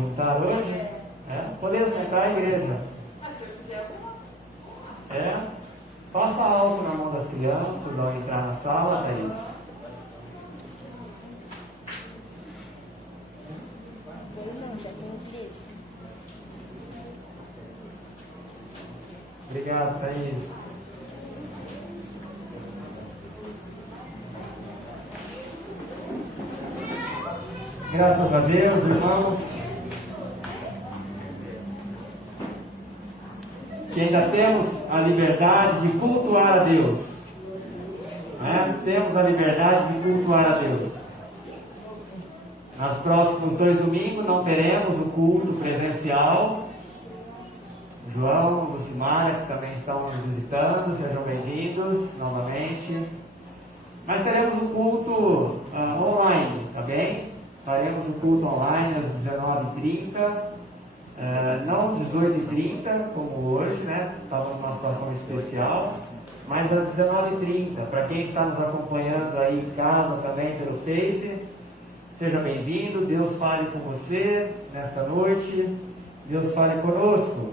juntar hoje? Podemos sentar a igreja. Passa álcool na mão das crianças, ao entrar na sala, é isso. Obrigado, Thaís. Graças a Deus, irmãos, que ainda temos a liberdade de cultuar a Deus. Temos a liberdade de cultuar a Deus. Nos próximos 2 domingos não teremos o culto presencial. João, Lucimária, que também estão nos visitando, sejam bem-vindos novamente. Mas teremos o culto online, tá bem? Faremos o culto online às 19h30, não 18h30 como hoje, né? Estamos numa situação especial, mas às 19h30. Para quem está nos acompanhando aí em casa também pelo Face, seja bem-vindo. Deus fale com você nesta noite, Deus fale conosco.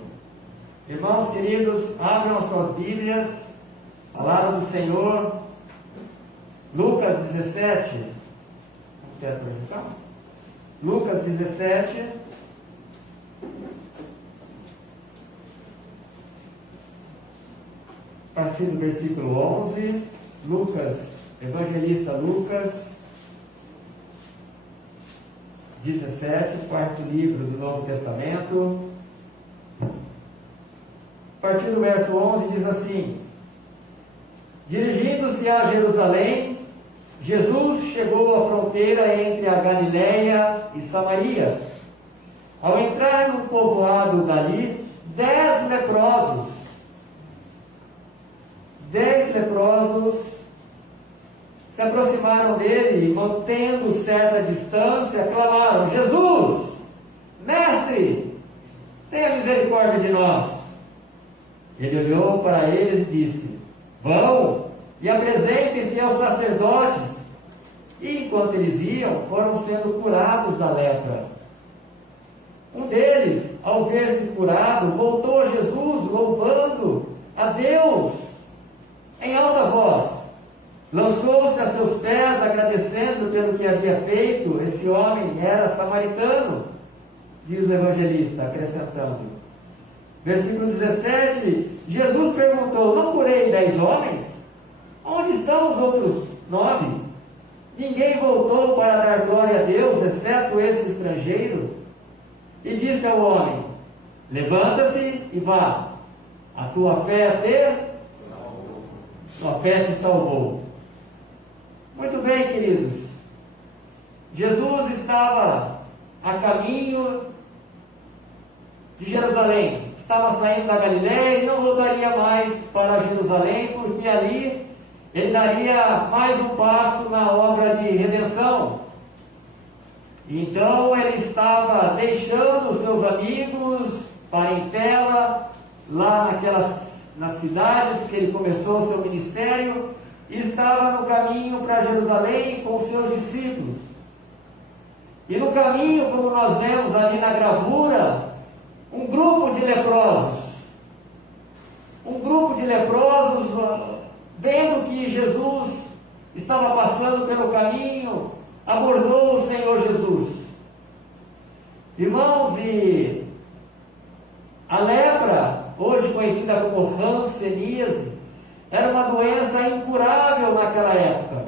Irmãos queridos, abram as suas Bíblias, palavra do Senhor, Lucas 17. Vamos ter a projeção? Lucas 17. A partir do versículo 11. Lucas, evangelista Lucas 17, quarto livro do Novo Testamento. A partir do verso 11 diz assim: dirigindo-se a Jerusalém, Jesus chegou à fronteira entre a Galileia e Samaria. Ao entrar no povoado dali, 10 leprosos se aproximaram dele e, mantendo certa distância, clamaram: Jesus, mestre, tenha misericórdia de nós. Ele olhou para eles e disse: vão e apresentem-se aos sacerdotes. E enquanto eles iam, foram sendo curados da lepra. Um deles, ao ver-se curado, voltou a Jesus, louvando a Deus em alta voz. Lançou-se a seus pés, agradecendo pelo que havia feito. Esse homem era samaritano, diz o evangelista, acrescentando. Versículo 17, Jesus perguntou: não curei 10 homens? Onde estão os outros 9? Ninguém voltou para dar glória a Deus, exceto esse estrangeiro? E disse ao homem: levanta-se e vá, a tua fé te salvou. Muito bem, queridos. Jesus estava a caminho de Jerusalém. Estava saindo da Galileia e não voltaria mais para Jerusalém, porque ali ele daria mais um passo na obra de redenção. Então ele estava deixando os seus amigos, parentela, lá nas cidades que ele começou o seu ministério, e estava no caminho para Jerusalém com os seus discípulos. E no caminho, como nós vemos ali na gravura, um grupo de leprosos, vendo que Jesus estava passando pelo caminho, abordou o Senhor Jesus. Irmãos, e a lepra, hoje conhecida como hanseníase, era uma doença incurável naquela época.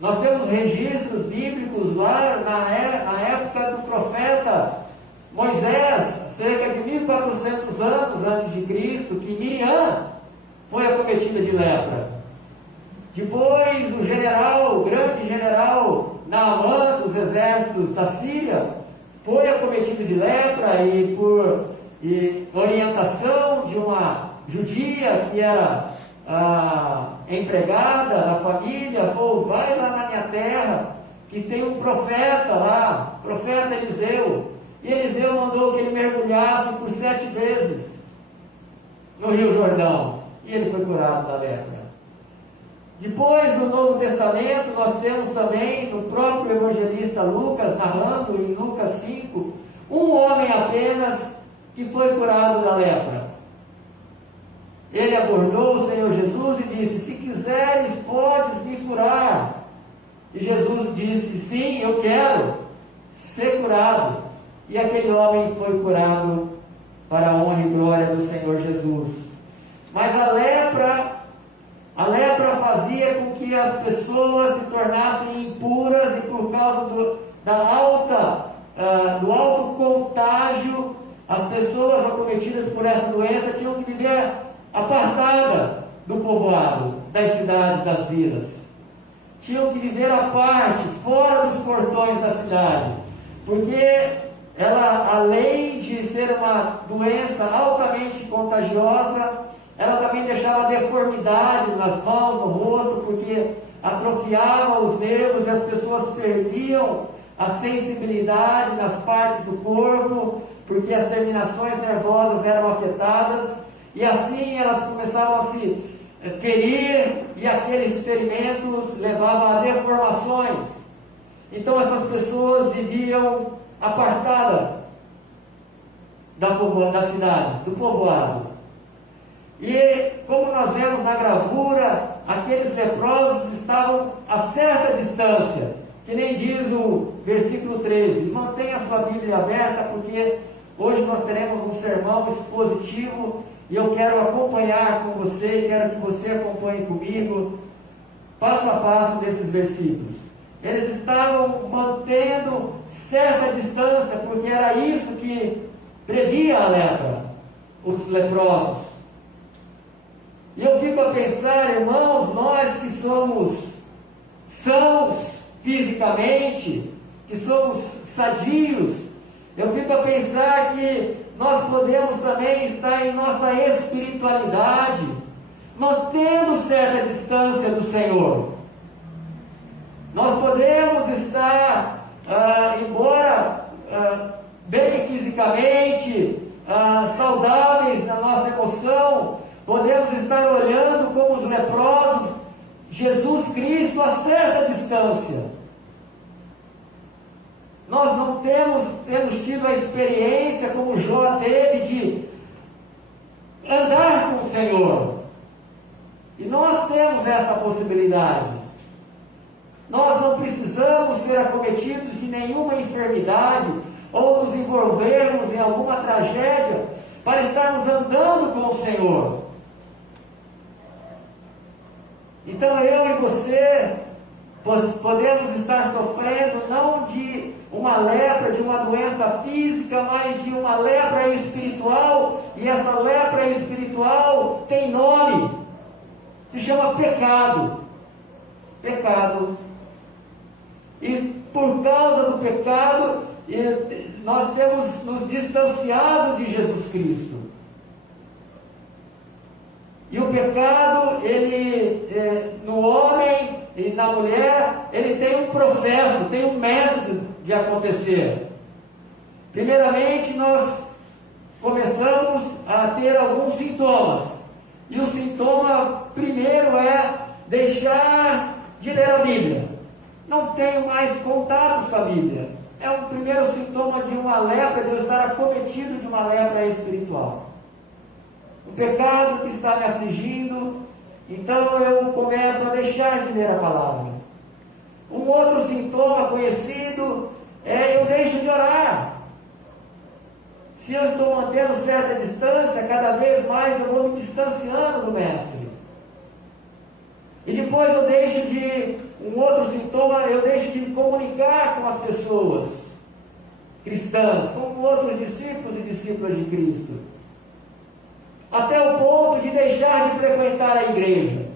Nós temos registros bíblicos lá na época do profeta Moisés, cerca de 1400 anos antes de Cristo, que Miriam foi acometida de lepra. Depois o grande general Naamã dos exércitos da Síria foi acometido de lepra, e por orientação de uma judia que era empregada da família, falou: vai lá na minha terra, que tem um profeta lá, profeta Eliseu. E Eliseu mandou que ele mergulhasse por 7 vezes no Rio Jordão, e ele foi curado da lepra. Depois, no Novo Testamento, nós temos também, no próprio evangelista Lucas, narrando em Lucas 5, Um homem apenas que foi curado da lepra. Ele abordou o Senhor Jesus e disse: se quiseres, podes me curar. E Jesus disse: sim, eu quero ser curado. E aquele homem foi curado para a honra e glória do Senhor Jesus. Mas a lepra fazia com que as pessoas se tornassem impuras, e por causa do alto contágio, as pessoas acometidas por essa doença tinham que viver apartada do povoado, das cidades, das vilas. Tinham que viver à parte, fora dos portões da cidade, porque ela, além de ser uma doença altamente contagiosa, ela também deixava deformidade nas mãos, no rosto, porque atrofiava os nervos e as pessoas perdiam a sensibilidade nas partes do corpo, porque as terminações nervosas eram afetadas, e assim elas começavam a se ferir, e aqueles ferimentos levavam a deformações. Então essas pessoas viviam apartadas das cidades, do povoado. E como nós vemos na gravura, aqueles leprosos estavam a certa distância, que nem diz o versículo 13. Mantenha a sua Bíblia aberta, porque hoje nós teremos um sermão expositivo e eu quero acompanhar com você, quero que você acompanhe comigo, passo a passo desses versículos. Eles estavam mantendo certa distância, porque era isso que previa a lepra, os leprosos. E eu fico a pensar, irmãos, nós que somos sãos fisicamente, que somos sadios, eu fico a pensar que nós podemos também estar em nossa espiritualidade, mantendo certa distância do Senhor. Nós podemos estar, embora bem fisicamente, saudáveis na nossa emoção, podemos estar olhando como os leprosos Jesus Cristo a certa distância. Nós não temos tido a experiência como Jó teve de andar com o Senhor. E nós temos essa possibilidade. Nós não precisamos ser acometidos de nenhuma enfermidade ou nos envolvermos em alguma tragédia para estarmos andando com o Senhor. Então eu e você podemos estar sofrendo não de uma lepra, de uma doença física, mas de uma lepra espiritual, e essa lepra espiritual tem nome, se chama pecado. Pecado. E por causa do pecado, nós temos nos distanciado de Jesus Cristo. E o pecado, ele, no homem e na mulher, ele tem um processo, tem um método de acontecer. Primeiramente, nós começamos a ter alguns sintomas. E o sintoma primeiro é deixar de ler a Bíblia. Não tenho mais contatos com a Bíblia. É o primeiro sintoma de uma lepra, de eu estar acometido de uma lepra espiritual. O pecado que está me afligindo, então eu começo a deixar de ler a palavra. Um outro sintoma conhecido é eu deixo de orar. Se eu estou mantendo certa distância, cada vez mais eu vou me distanciando do Mestre. E depois eu deixo de, um outro sintoma, eu deixo de me comunicar com as pessoas cristãs, com outros discípulos e discípulas de Cristo. Até o ponto de deixar de frequentar a igreja.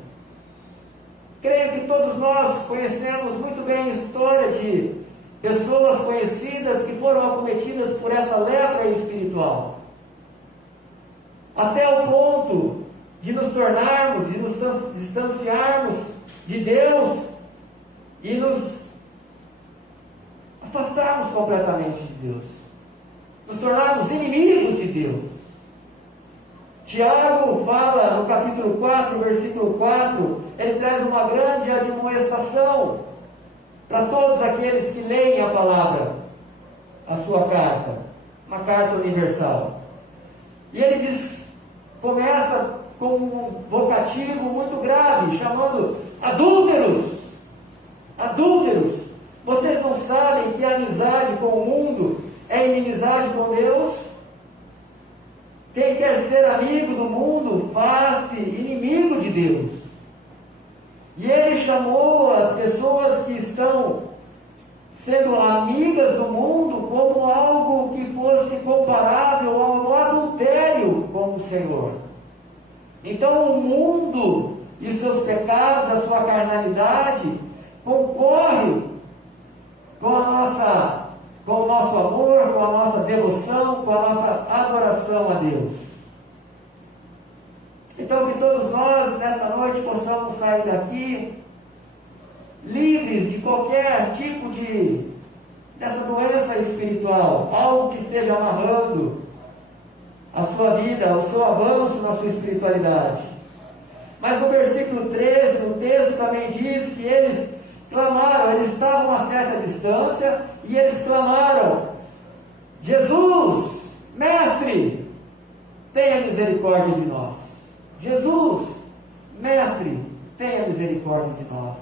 Creio que todos nós conhecemos muito bem a história de pessoas conhecidas que foram acometidas por essa lepra espiritual. Até o ponto de nos tornarmos, de nos distanciarmos de Deus e nos afastarmos completamente de Deus. Nos tornarmos inimigos de Deus. Tiago fala no capítulo 4, versículo 4, ele traz uma grande admoestação para todos aqueles que leem a palavra, a sua carta. uma carta universal. E ele começa com um vocativo muito grave, chamando adúlteros. Adúlteros, vocês não sabem que a amizade com o mundo é inimizade com Deus? Quem quer ser amigo do mundo, faz-se inimigo de Deus. E ele chamou as pessoas que estão sendo amigas do mundo como algo que fosse comparável ao adultério com o Senhor. Então o mundo e seus pecados, a sua carnalidade, concorre com o nosso amor, com a nossa devoção, com a nossa adoração a Deus. Então que todos nós, nesta noite, possamos sair daqui livres de qualquer tipo dessa doença espiritual, algo que esteja amarrando a sua vida, o seu avanço na sua espiritualidade. Mas no versículo 13, o texto também diz que eles clamaram, eles estavam a certa distância e eles clamaram: Jesus, Mestre, tenha misericórdia de nós. Jesus, Mestre, tenha misericórdia de nós.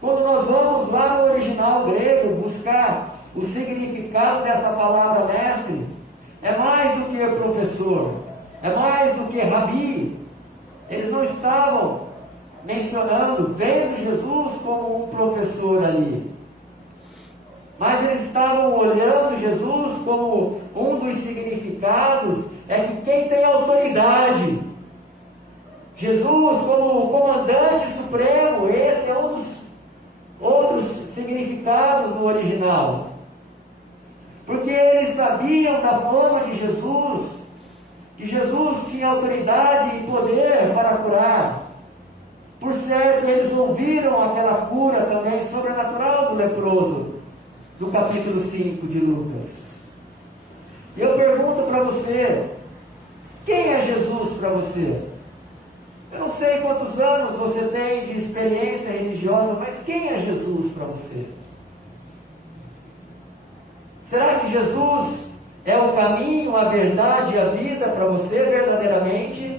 Quando nós vamos lá no original grego buscar o significado dessa palavra mestre, é mais do que professor, é mais do que rabi. Eles não estavam mencionando, vendo Jesus como um professor ali, mas eles estavam olhando Jesus como um dos significados, é que quem tem autoridade. Jesus como o comandante supremo, esse é um dos outros significados no original. Porque eles sabiam da fama de Jesus, que Jesus tinha autoridade e poder para curar. Por certo, eles ouviram aquela cura também sobrenatural do leproso, do capítulo 5 de Lucas. E eu pergunto para você, quem é Jesus para você? Eu não sei quantos anos você tem de experiência religiosa, mas quem é Jesus para você? Será que Jesus é o caminho, a verdade e a vida para você verdadeiramente?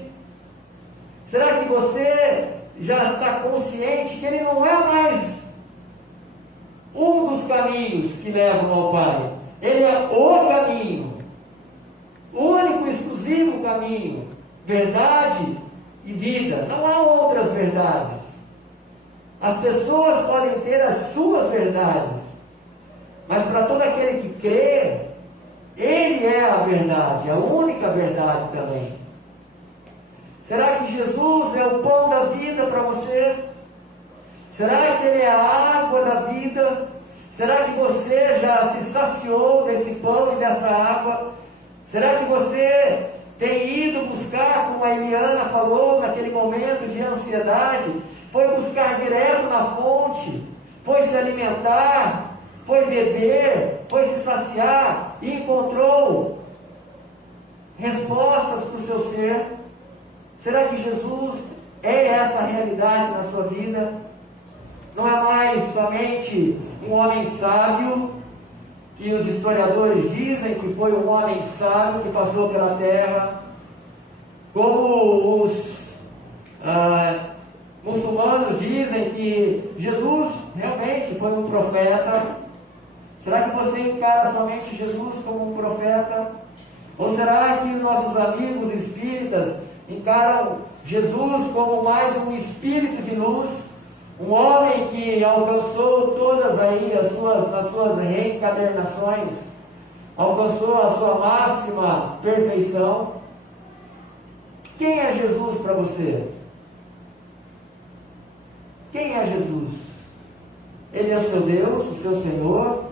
Será que você já está consciente que Ele não é mais um dos caminhos que levam ao Pai? Ele é o caminho, o único e exclusivo caminho, verdade e vida. Não há outras verdades. As pessoas podem ter as suas verdades, mas para todo aquele que crê, Ele é a verdade, a única verdade também. Será que Jesus é o pão da vida para você? Será que Ele é a água da vida? Será que você já se saciou desse pão e dessa água? Será que você tem ido buscar, como a Eliana falou naquele momento de ansiedade, foi buscar direto na fonte, foi se alimentar, foi beber, foi se saciar e encontrou respostas para o seu ser? Será que Jesus é essa realidade na sua vida? Não é mais somente um homem sábio, que os historiadores dizem que foi um homem sábio que passou pela terra, como os muçulmanos dizem que Jesus realmente foi um profeta. Será que você encara somente Jesus como um profeta? Ou será que nossos amigos espíritas encaram Jesus como mais um espírito de luz, um homem que alcançou todas aí as suas reencarnações, alcançou a sua máxima perfeição? Quem é Jesus para você? Quem é Jesus? Ele é o seu Deus, o seu Senhor,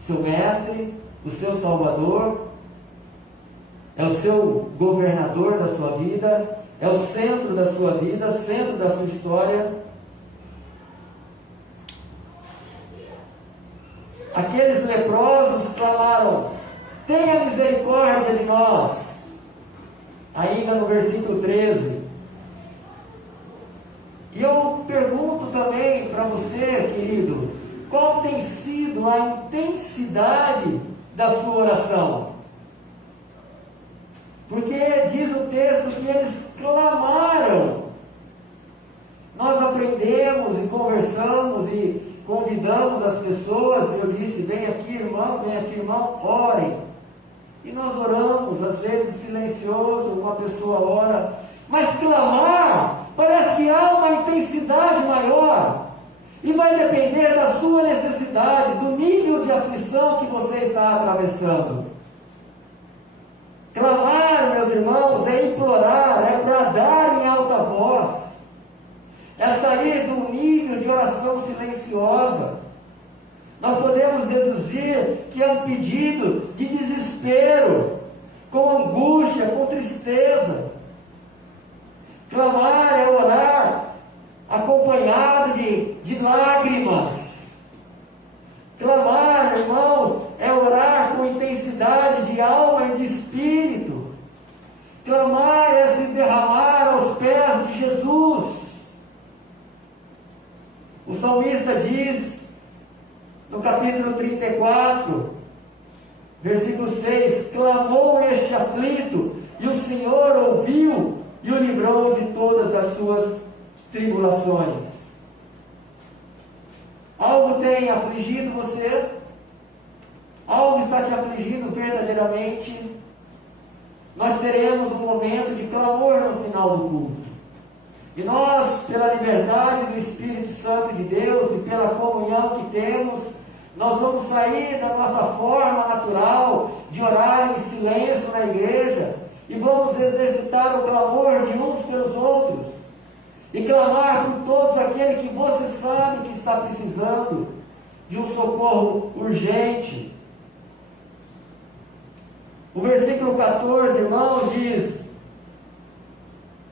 o seu Mestre, o seu Salvador, é o seu governador da sua vida, é o centro da sua vida, centro da sua história. Aqueles leprosos clamaram: tenha misericórdia de nós. Ainda no versículo 13. E eu pergunto também para você, querido, qual tem sido a intensidade da sua oração? Porque diz o texto que eles clamaram. Nós aprendemos e conversamos e convidamos as pessoas. Eu disse: vem aqui, irmão, orem. E nós oramos, às vezes silencioso, uma pessoa ora. Mas clamar, parece que há uma intensidade maior. E vai depender da sua necessidade, do nível de aflição que você está atravessando. Clamar, meus irmãos, é implorar, é bradar em alta voz. É sair de um nível de oração silenciosa. Nós podemos deduzir que é um pedido de desespero, com angústia, com tristeza. Clamar é orar acompanhado de lágrimas. Clamar, irmãos, é orar com intensidade de alma e de espírito. Clamar é se derramar aos pés de Jesus. O salmista diz, no capítulo 34, versículo 6, clamou este aflito, e o Senhor ouviu e o livrou de todas as suas tribulações. Algo tem afligido você? Algo está te afligindo verdadeiramente? Nós teremos um momento de clamor no final do culto. E nós, pela liberdade do Espírito Santo de Deus e pela comunhão que temos, nós vamos sair da nossa forma natural de orar em silêncio na igreja e vamos exercitar o clamor de uns pelos outros e clamar por todos aqueles que você sabe que está precisando de um socorro urgente. O versículo 14, irmãos, diz: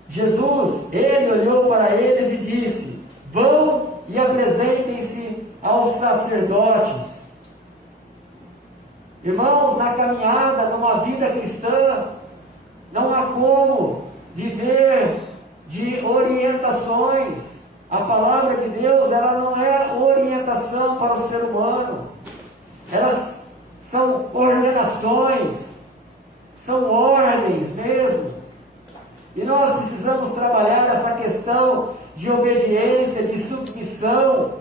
Jesus, ele olhou para eles e disse: vão e apresentem-se aos sacerdotes. Irmãos, na caminhada, numa vida cristã, não há como viver de orientações. A palavra de Deus, ela não é orientação para o ser humano. Elas são ordenações, são ordens mesmo. E nós precisamos trabalhar essa questão de obediência, de submissão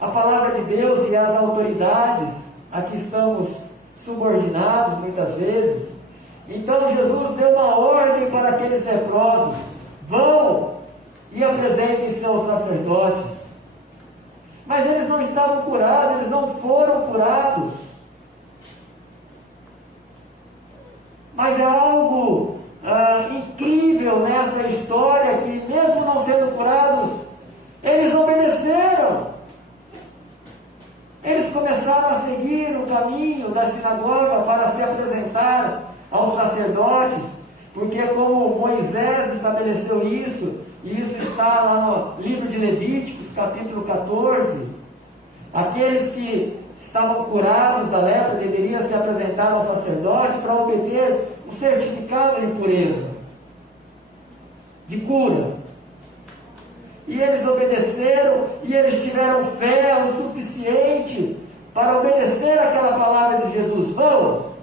à palavra de Deus e às autoridades a que estamos subordinados muitas vezes. Então Jesus deu uma ordem para aqueles leprosos: vão e apresentem-se aos sacerdotes. Mas eles não estavam curados, eles não foram curados. Mas é algo incrível nessa história, que mesmo não sendo curados, eles obedeceram. Eles começaram a seguir o caminho da sinagoga para se apresentar aos sacerdotes, porque como Moisés estabeleceu isso, e isso está lá no livro de Levíticos, capítulo 14, aqueles que estavam curados da lepra deveriam se apresentar ao sacerdote para obter o certificado de pureza, de cura. E eles obedeceram, e eles tiveram fé o suficiente para obedecer aquela palavra de Jesus: vão.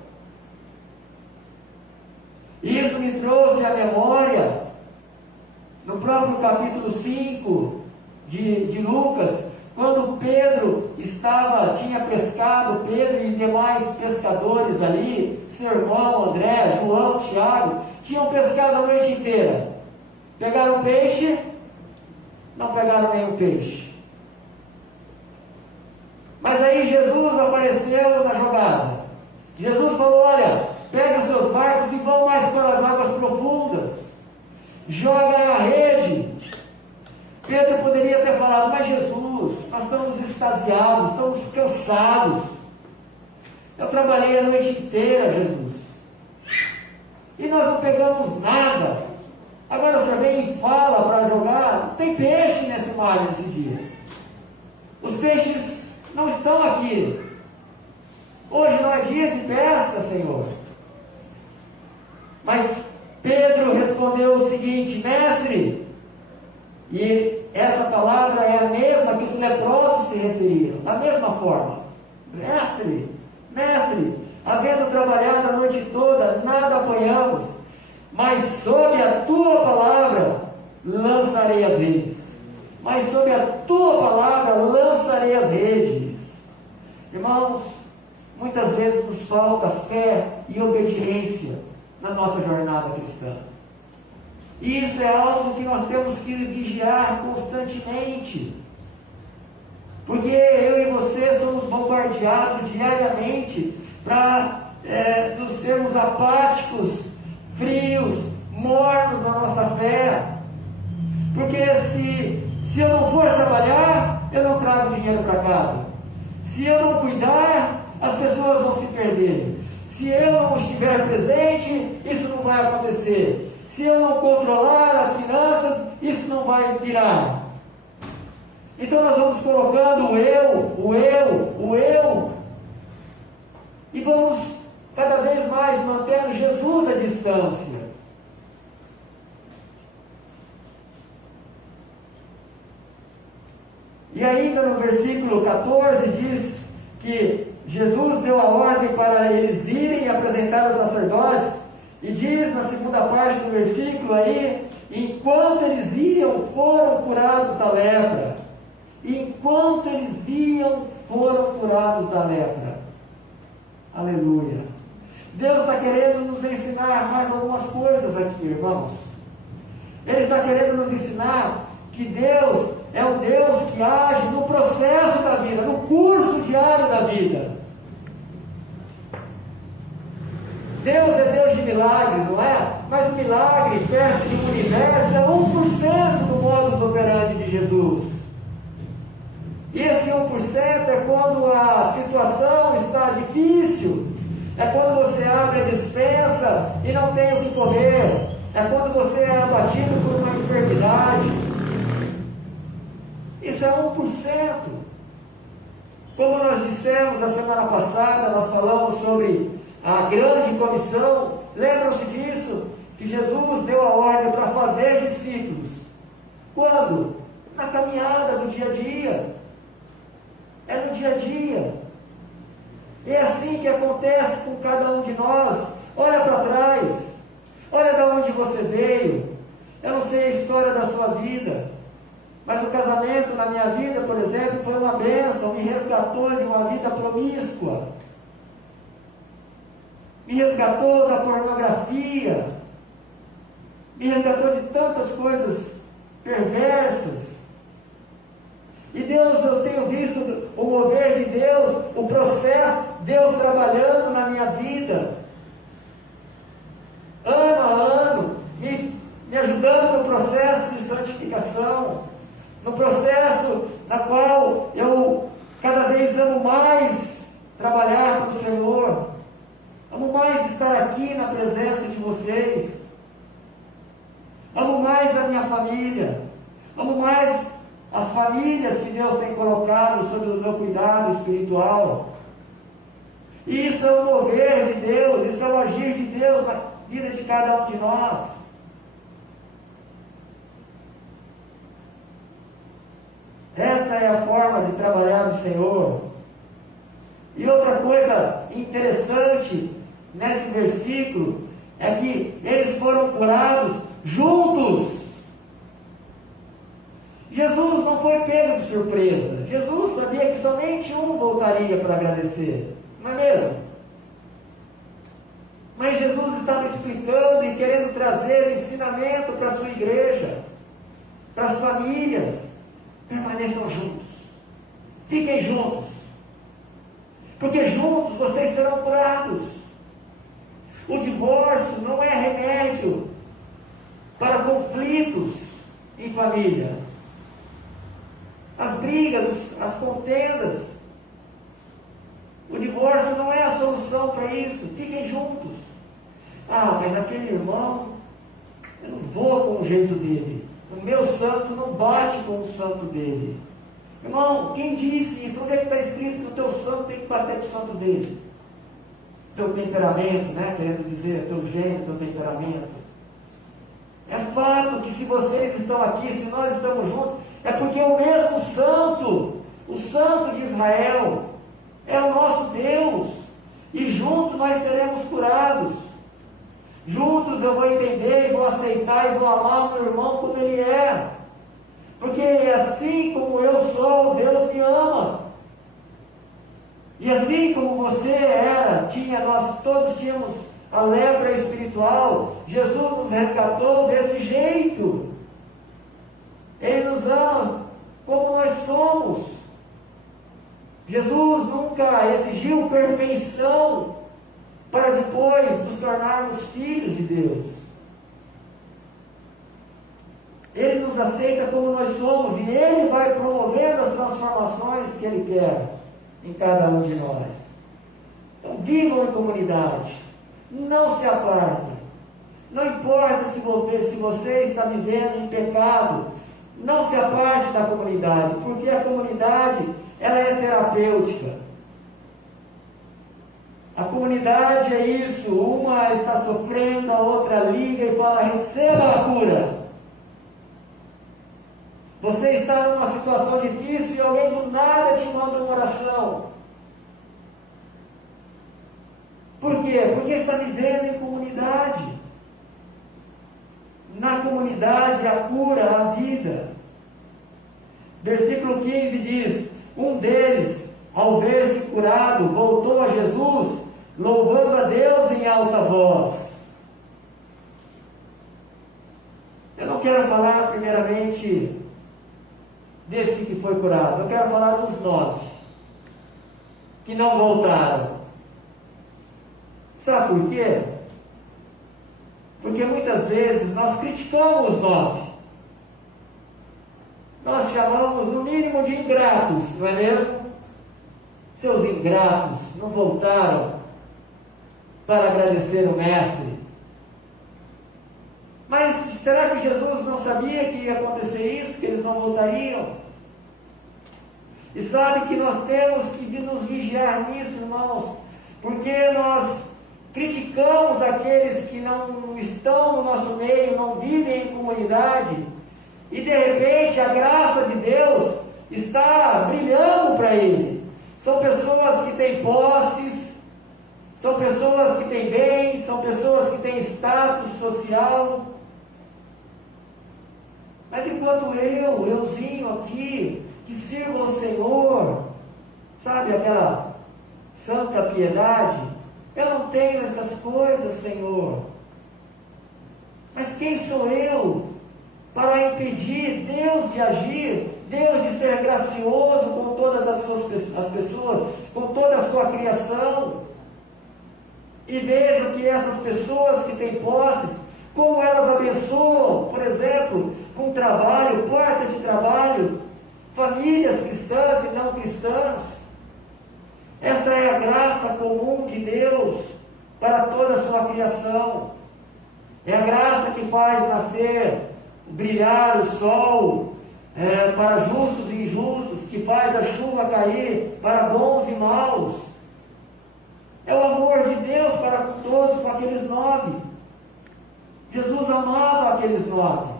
Isso me trouxe à memória, no próprio capítulo 5 de Lucas, quando Pedro tinha pescado, Pedro e demais pescadores ali, seu irmão André, João, Tiago, tinham pescado a noite inteira. Pegaram peixe? Não pegaram nenhum peixe. Mas aí Jesus apareceu na jogada. Jesus falou: olha, pega os seus barcos e vão mais para as águas profundas. Joga a rede. Pedro poderia ter falado: mas Jesus, nós estamos extasiados, estamos cansados. Eu trabalhei a noite inteira, Jesus. E nós não pegamos nada. Agora o senhor vem e fala para jogar. Não tem peixe nesse mar nesse dia. Os peixes não estão aqui. Hoje não é dia de pesca, Senhor. Mas Pedro respondeu o seguinte: mestre, e essa palavra é a mesma que os leprosos se referiram, da mesma forma: mestre, havendo trabalhado a noite toda, nada apanhamos, mas sob a tua palavra lançarei as redes. Mas sob a tua palavra lançarei as redes. Irmãos, muitas vezes nos falta fé e obediência na nossa jornada cristã. E isso é algo que nós temos que vigiar constantemente. Porque eu e você somos bombardeados diariamente para nos sermos apáticos, frios, mornos na nossa fé. Porque se eu não for trabalhar, eu não trago dinheiro para casa. Se eu não cuidar, as pessoas vão se perder. Se eu não estiver presente, isso não vai acontecer. Se eu não controlar as finanças, isso não vai virar. Então nós vamos colocando o eu, e vamos cada vez mais mantendo Jesus à distância. E ainda no versículo 14 diz que Jesus deu a ordem para eles irem apresentar os sacerdotes, e diz na segunda parte do versículo aí, enquanto eles iam, foram curados da lepra. Enquanto eles iam, foram curados da lepra. Aleluia. Deus está querendo nos ensinar mais algumas coisas aqui, irmãos. Ele está querendo nos ensinar que Deus é o Deus que age no processo da vida, no curso diário da vida. Deus é Deus de milagres, não é? Mas o milagre perto de um universo é 1% do modus operandi de Jesus. E esse 1% é quando a situação está difícil, é quando você abre a despensa e não tem o que comer, é quando você é abatido por uma enfermidade. Isso é 1%. Como nós dissemos a semana passada, nós falamos sobre a grande comissão. Lembram-se disso? Que Jesus deu a ordem para fazer discípulos. Quando? Na caminhada do dia a dia. É no dia a dia. É assim que acontece com cada um de nós. Olha para trás. Olha de onde você veio. Eu não sei a história da sua vida, mas o casamento na minha vida, por exemplo, foi uma bênção. Me resgatou de uma vida promíscua. Me resgatou da pornografia. Me resgatou de tantas coisas perversas. E Deus, eu tenho visto o mover de Deus, o processo, Deus trabalhando na minha vida, ano a ano, me ajudando no processo de santificação, no processo na qual eu cada vez amo mais trabalhar para o Senhor, amo mais estar aqui na presença de vocês, amo mais a minha família, amo mais as famílias que Deus tem colocado sob o meu cuidado espiritual. E isso é o mover de Deus, isso é o agir de Deus na vida de cada um de nós. Essa é a forma de trabalhar no Senhor. E outra coisa interessante nesse versículo é que eles foram curados juntos. Jesus não foi pego de surpresa. Jesus sabia que somente um voltaria para agradecer, não é mesmo? Mas Jesus estava explicando e querendo trazer ensinamento para a sua igreja, para as famílias. Permaneçam juntos, fiquem juntos, porque juntos vocês serão curados. O divórcio não é remédio para conflitos em família. As brigas, as contendas, o divórcio não é a solução para isso. Fiquem juntos. Ah, mas aquele irmão, eu não vou com o jeito dele. O meu santo não bate com o santo dele. Irmão, quem disse isso? Onde é que está escrito que o teu santo tem que bater com o santo dele? Teu temperamento, né? Querendo dizer, teu gênio, teu temperamento. É fato que se vocês estão aqui, se nós estamos juntos, é porque o mesmo santo, o santo de Israel, é o nosso Deus. E juntos nós seremos curados. Juntos eu vou entender e vou aceitar e vou amar o meu irmão como ele é. Porque assim como eu sou, Deus me ama. E assim como você nós todos tínhamos a lepra espiritual, Jesus nos resgatou desse jeito. Ele nos ama como nós somos. Jesus nunca exigiu perfeição para depois nos tornarmos filhos de Deus. Ele nos aceita como nós somos e Ele vai promovendo as transformações que Ele quer em cada um de nós. Então, vivam em comunidade, não se apartem. Não importa se você está vivendo em pecado, não se aparte da comunidade, porque a comunidade, ela é terapêutica. A comunidade é isso, uma está sofrendo, a outra liga e fala, receba a cura. Você está numa situação difícil e alguém do nada te manda uma oração. Por quê? Porque está vivendo em comunidade. Na comunidade a cura, a vida. Versículo 15 diz, um deles, ao ver-se curado, voltou a Jesus, louvando a Deus em alta voz. Eu não quero falar primeiramente desse que foi curado, eu quero falar dos 9 que não voltaram. Sabe por quê? Porque muitas vezes nós criticamos os 9. Nós chamamos no mínimo de ingratos, não é mesmo? Seus ingratos não voltaram para agradecer o Mestre. Mas será que Jesus não sabia que ia acontecer isso, que eles não voltariam? E sabe que nós temos que nos vigiar nisso, irmãos, porque nós criticamos aqueles que não estão no nosso meio, não vivem em comunidade, e de repente a graça de Deus está brilhando para ele. São pessoas que têm posses, são pessoas que têm bens, são pessoas que têm status social. Mas enquanto euzinho aqui, que sirvo ao Senhor, sabe aquela santa piedade, eu não tenho essas coisas, Senhor. Mas quem sou eu para impedir Deus de agir, Deus de ser gracioso com todas as pessoas, com toda a sua criação? E vejo que essas pessoas que têm posses, como elas abençoam, por exemplo, com trabalho, porta de trabalho, famílias cristãs e não cristãs. Essa é a graça comum de Deus para toda a sua criação. É a graça que faz nascer, brilhar o sol para justos e injustos, que faz a chuva cair para bons e maus. É o amor de Deus para com todos, com aqueles 9. Jesus amava aqueles 9.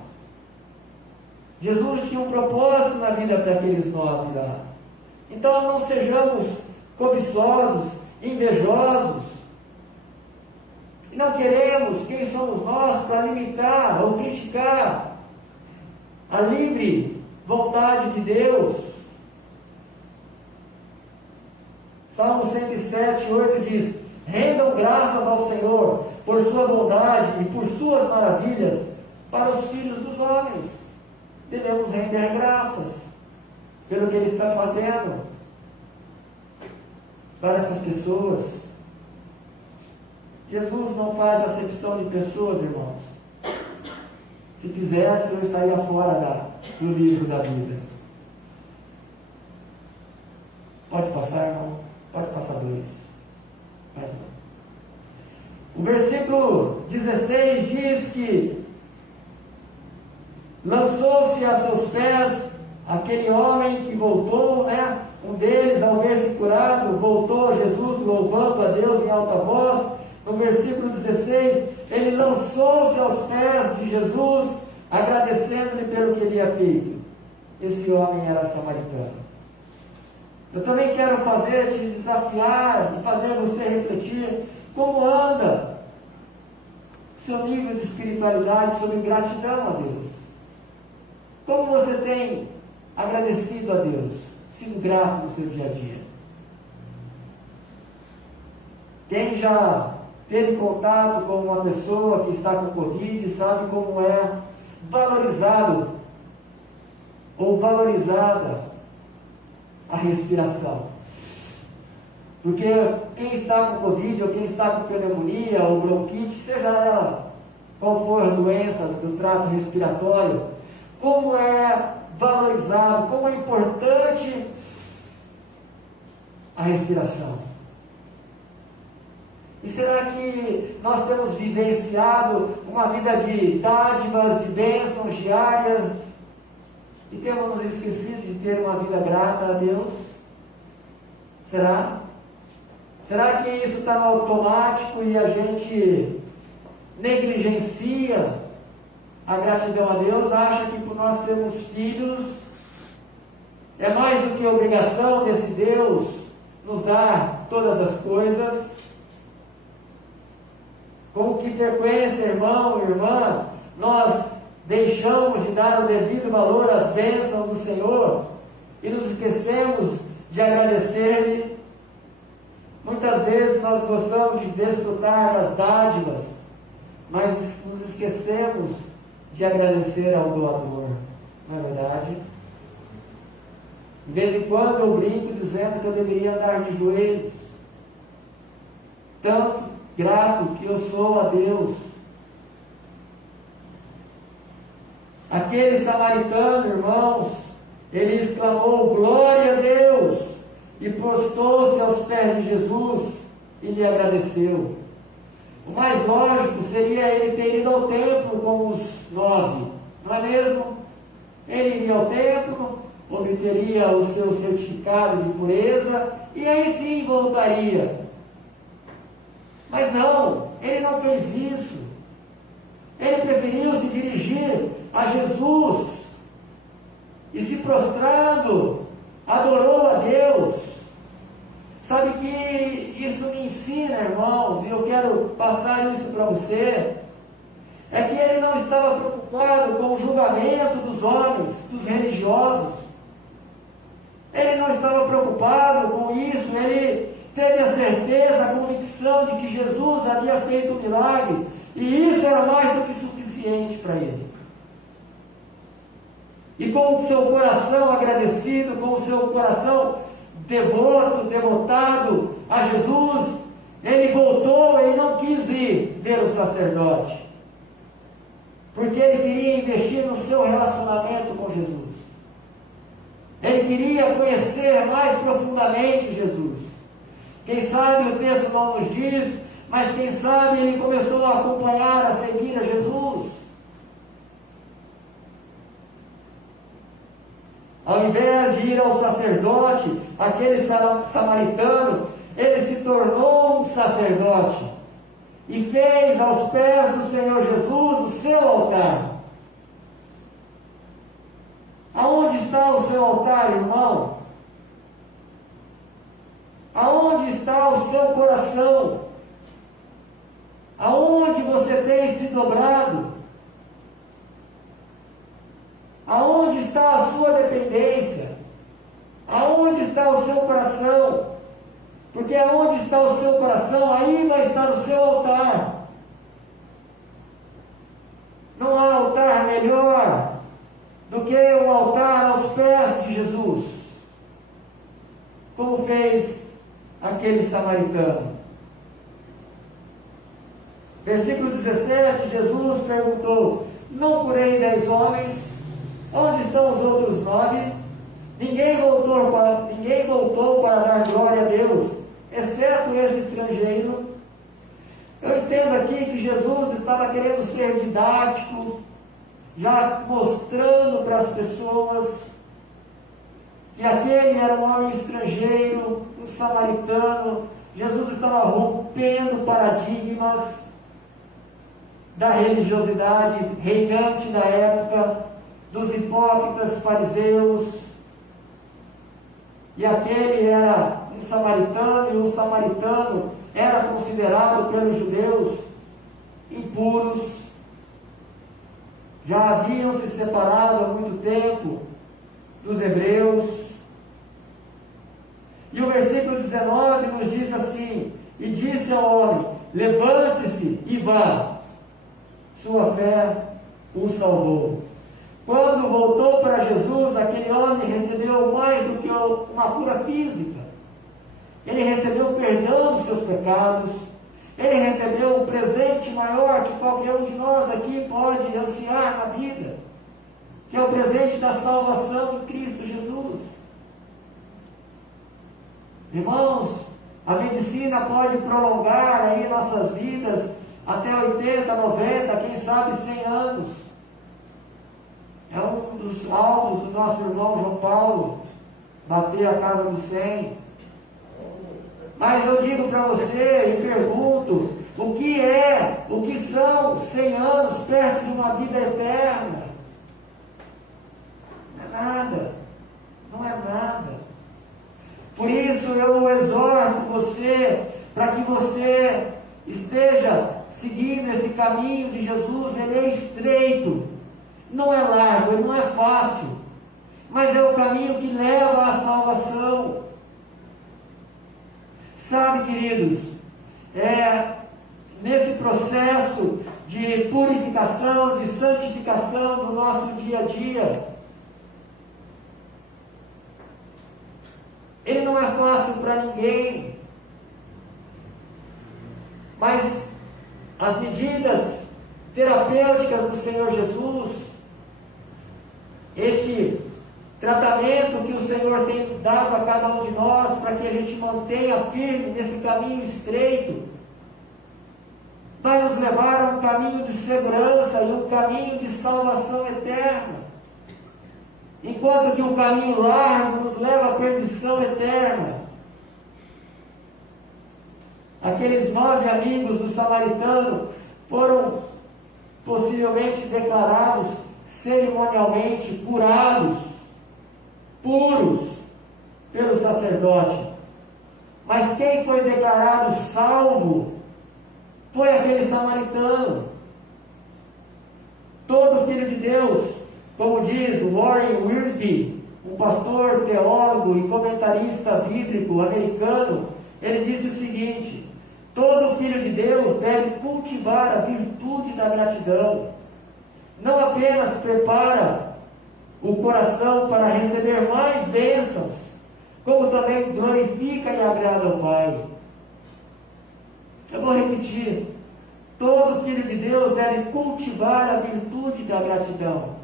Jesus tinha um propósito na vida daqueles 9 lá. Então não sejamos cobiçosos, invejosos. E não queremos, quem somos nós para limitar ou criticar a livre vontade de Deus. Salmo 107, 8 diz, rendam graças ao Senhor por sua bondade e por suas maravilhas para os filhos dos homens. Devemos render graças pelo que Ele está fazendo para essas pessoas. Jesus não faz acepção de pessoas, irmãos. Se fizesse, eu estaria fora do livro da vida. Pode passar, irmão? Pode passar 2. O versículo 16 diz que lançou-se a seus pés aquele homem que voltou, um deles, ao ver-se curado, voltou a Jesus, louvando a Deus em alta voz. No versículo 16, ele lançou-se aos pés de Jesus, agradecendo-lhe pelo que ele havia feito. Esse homem era samaritano. Eu também quero te desafiar e fazer você refletir como anda seu nível de espiritualidade sobre gratidão a Deus. Como você tem agradecido a Deus, sido grato no seu dia a dia? Quem já teve contato com uma pessoa que está com Covid sabe como é valorizado ou valorizada a respiração. Porque quem está com Covid ou quem está com pneumonia ou bronquite, seja ela qual for a doença do trato respiratório, como é valorizado, como é importante a respiração. E será que nós temos vivenciado uma vida de dádivas, de bênçãos diárias e temos nos esquecido de ter uma vida grata a Deus? Será? Será que isso está no automático e a gente negligencia a gratidão a Deus? Acha que por nós sermos filhos é mais do que obrigação desse Deus nos dar todas as coisas? Com que frequência, irmão e irmã, nós deixamos de dar o devido valor às bênçãos do Senhor e nos esquecemos de agradecer-lhe? Muitas vezes nós gostamos de desfrutar das dádivas, mas nos esquecemos de agradecer ao doador, não é verdade? De vez em quando eu brinco dizendo que eu deveria andar de joelhos, tanto grato que eu sou a Deus. Aquele samaritano, irmãos, ele exclamou glória a Deus e prostou-se aos pés de Jesus e lhe agradeceu. O mais lógico seria ele ter ido ao templo com os 9, não é mesmo? Ele iria ao templo, obteria o seu certificado de pureza e aí sim voltaria. Mas não, ele não fez isso. Ele preferiu se dirigir a Jesus e se prostrando, adorou a Deus. Sabe que isso me ensina, irmãos, e eu quero passar isso para você, é que ele não estava preocupado com o julgamento dos homens, dos religiosos. Ele não estava preocupado com isso, ele teve a certeza, a convicção de que Jesus havia feito um milagre, e isso era mais do que suficiente para ele. E com o seu coração agradecido, com o seu coração devoto, devotado a Jesus, ele voltou, ele não quis ir ver o sacerdote, porque ele queria investir no seu relacionamento com Jesus. Ele queria conhecer mais profundamente Jesus. Quem sabe o texto não nos diz, mas quem sabe ele começou a acompanhar, a seguir a Jesus. Ao invés de ir ao sacerdote, aquele samaritano, ele se tornou um sacerdote e fez aos pés do Senhor Jesus o seu altar. Aonde está o seu altar, irmão? Aonde está o seu coração? Aonde você tem se dobrado? Aonde está a sua dependência? Aonde está o seu coração? Porque aonde está o seu coração, aí vai estar o seu altar. Não há altar melhor do que o altar aos pés de Jesus, como fez aquele samaritano. Versículo 17, Jesus perguntou: não curei 10 homens? Onde estão os outros 9? Ninguém voltou para dar glória a Deus, exceto esse estrangeiro. Eu entendo aqui que Jesus estava querendo ser didático, já mostrando para as pessoas que aquele era um homem estrangeiro, um samaritano. Jesus estava rompendo paradigmas da religiosidade reinante da época, dos hipócritas fariseus. e aquele era um samaritano, e o samaritano era considerado pelos judeus impuros, já haviam se separado há muito tempo dos hebreus. E o versículo 19 nos diz assim: e disse ao homem: levante-se e vá, sua fé o salvou. Quando voltou para Jesus, aquele homem recebeu mais do que uma cura física. Ele recebeu o perdão dos seus pecados. Ele recebeu um presente maior que qualquer um de nós aqui pode ansiar na vida, que é o presente da salvação em Cristo Jesus. Irmãos, a medicina pode prolongar aí nossas vidas até 80, 90, quem sabe 100 anos. É um dos alvos do nosso irmão João Paulo, bater a casa dos 100. Mas eu digo para você e pergunto: o que são 100 anos perto de uma vida eterna? Não é nada, não é nada. Por isso eu exorto você, para que você esteja seguindo esse caminho de Jesus. Ele é estreito, não é largo, ele não é fácil, mas é o caminho que leva à salvação. Sabe, queridos, nesse processo de purificação, de santificação do nosso dia a dia, ele não é fácil para ninguém, mas as medidas terapêuticas do Senhor Jesus, este tratamento que o Senhor tem dado a cada um de nós, para que a gente mantenha firme nesse caminho estreito, vai nos levar a um caminho de segurança e um caminho de salvação eterna. Enquanto que um caminho largo nos leva à perdição eterna. Aqueles 9 amigos do samaritano foram possivelmente declarados cerimonialmente curados, puros, pelo sacerdote. Mas quem foi declarado salvo foi aquele samaritano. Todo filho de Deus, como diz Warren Wiersbe, um pastor, teólogo e comentarista bíblico americano, ele disse o seguinte: todo filho de Deus deve cultivar a virtude da gratidão. Não apenas prepara o coração para receber mais bênçãos, como também glorifica e agrada ao Pai. Eu vou repetir: todo filho de Deus deve cultivar a virtude da gratidão.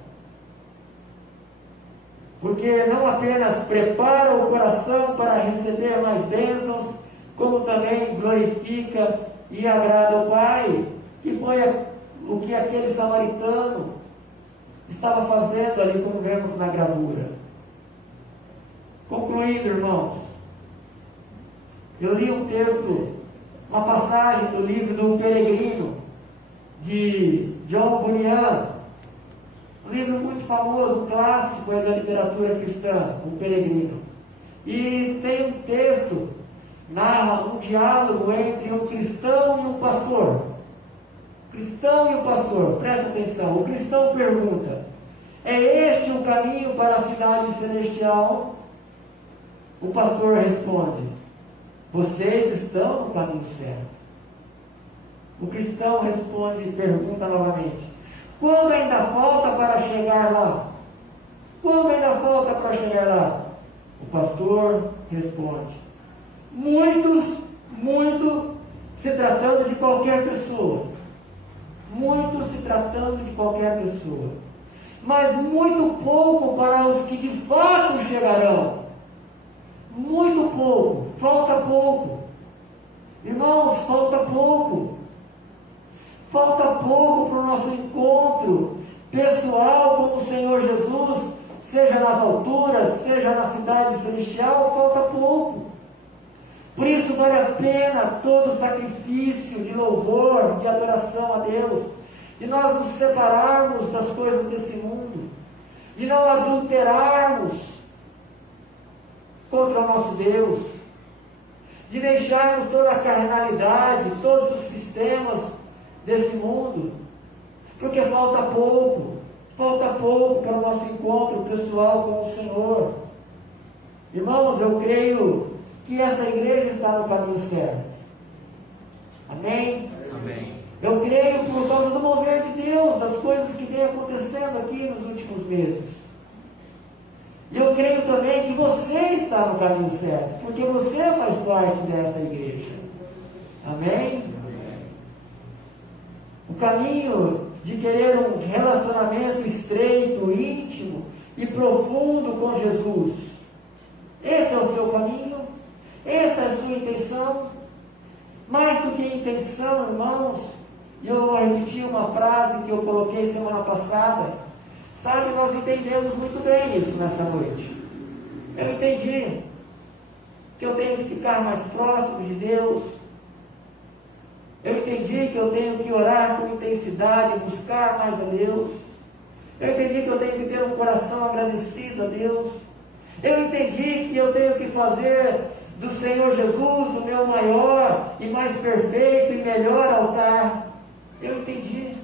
Porque não apenas prepara o coração para receber mais bênçãos, como também glorifica e agrada ao Pai, que foi o que aquele samaritano estava fazendo ali, como vemos na gravura. Concluindo, irmãos, eu li um texto, uma passagem do livro do Peregrino, de John Bunyan, um livro muito famoso, um clássico da literatura cristã, O Peregrino. E tem um texto, narra um diálogo entre um cristão e um pastor. Cristão e o pastor, preste atenção. O cristão pergunta: é este o caminho para a cidade celestial? O pastor responde: vocês estão no caminho certo. O cristão responde e pergunta novamente: quando ainda falta para chegar lá? Quando ainda falta para chegar lá? O pastor responde: muito se tratando de qualquer pessoa. Muito se tratando de qualquer pessoa. Mas muito pouco para os que de fato chegarão. Muito pouco, falta pouco. Irmãos, falta pouco. Falta pouco para o nosso encontro pessoal com o Senhor Jesus, seja nas alturas, seja na cidade celestial, falta pouco. Por isso vale a pena todo o sacrifício de louvor, de adoração a Deus, de nós nos separarmos das coisas desse mundo, de não adulterarmos com contra o nosso Deus, de deixarmos toda a carnalidade, todos os sistemas desse mundo, porque falta pouco para o nosso encontro pessoal com o Senhor. Irmãos, eu creio que essa igreja está no caminho certo. Amém? Amém. Eu creio por causa do mover de Deus, das coisas que vem acontecendo aqui nos últimos meses. E eu creio também que você está no caminho certo, porque você faz parte dessa igreja. Amém? O caminho de querer um relacionamento estreito, íntimo e profundo com Jesus. Esse é o seu caminho? Essa é a sua intenção? Mais do que intenção, irmãos, e eu vou repetir uma frase que eu coloquei semana passada. Sabe, nós entendemos muito bem isso nessa noite. Eu entendi que eu tenho que ficar mais próximo de Deus. Eu entendi que eu tenho que orar com intensidade, buscar mais a Deus. Eu entendi que eu tenho que ter um coração agradecido a Deus. Eu entendi que eu tenho que fazer do Senhor Jesus o meu maior e mais perfeito e melhor altar. Eu entendi.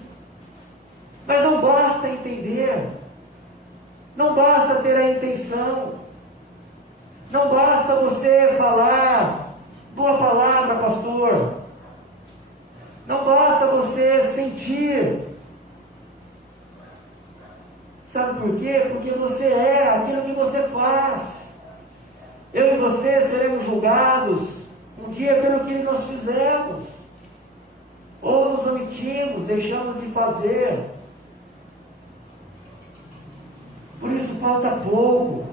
Mas não basta entender. Não basta ter a intenção. Não basta você falar boa palavra, pastor. Não basta você sentir. Sabe por quê? Porque você é aquilo que você faz. Eu e você seremos julgados um dia pelo que nós fizemos. Ou nos omitimos, deixamos de fazer. Por isso falta pouco.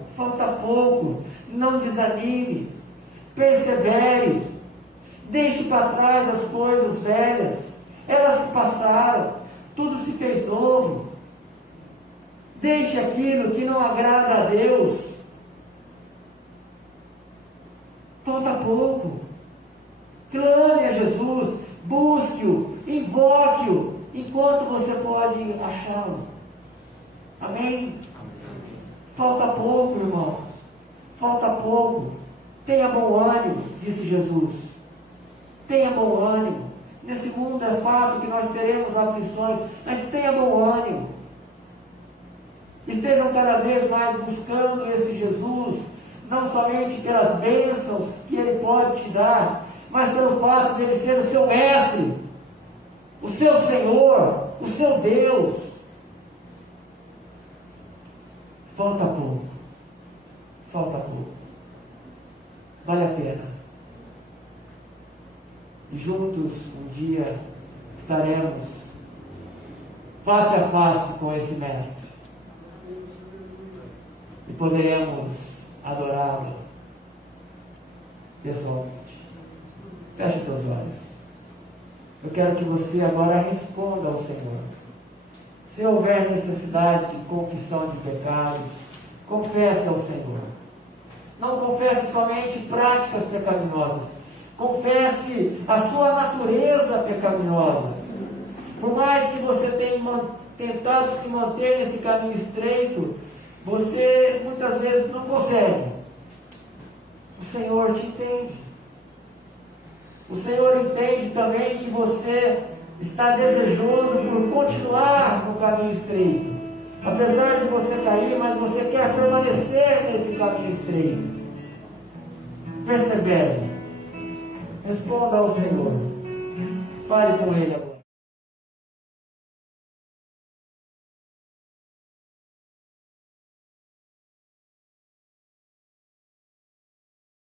Não desanime, persevere, deixe para trás as coisas velhas. Elas se passaram, tudo se fez novo. Deixe aquilo que não agrada a Deus. Falta pouco. Clame a Jesus, busque-o, invoque-o, enquanto você pode achá-lo. Amém? Falta pouco, irmão. Falta pouco. Tenha bom ânimo, disse Jesus. Tenha bom ânimo. Nesse mundo é fato que nós teremos aflições, mas tenha bom ânimo. Estejam cada vez mais buscando esse Jesus, não somente pelas bênçãos que Ele pode te dar, mas pelo fato de Ele ser o seu mestre, o seu Senhor, o seu Deus. Falta pouco. Vale a pena. E juntos um dia estaremos face a face com esse mestre. E poderemos adorá-lo pessoalmente. Feche os teus olhos. Eu quero que você agora responda ao Senhor. Se houver necessidade de confissão de pecados, confesse ao Senhor. Não confesse somente práticas pecaminosas. Confesse a sua natureza pecaminosa. Por mais que você tenha tentado se manter nesse caminho estreito, você muitas vezes não consegue. O Senhor te entende. O Senhor entende também que você está desejoso por continuar no caminho estreito. Apesar de você cair, mas você quer permanecer nesse caminho estreito. Persevere. Responda ao Senhor. Fale com Ele agora.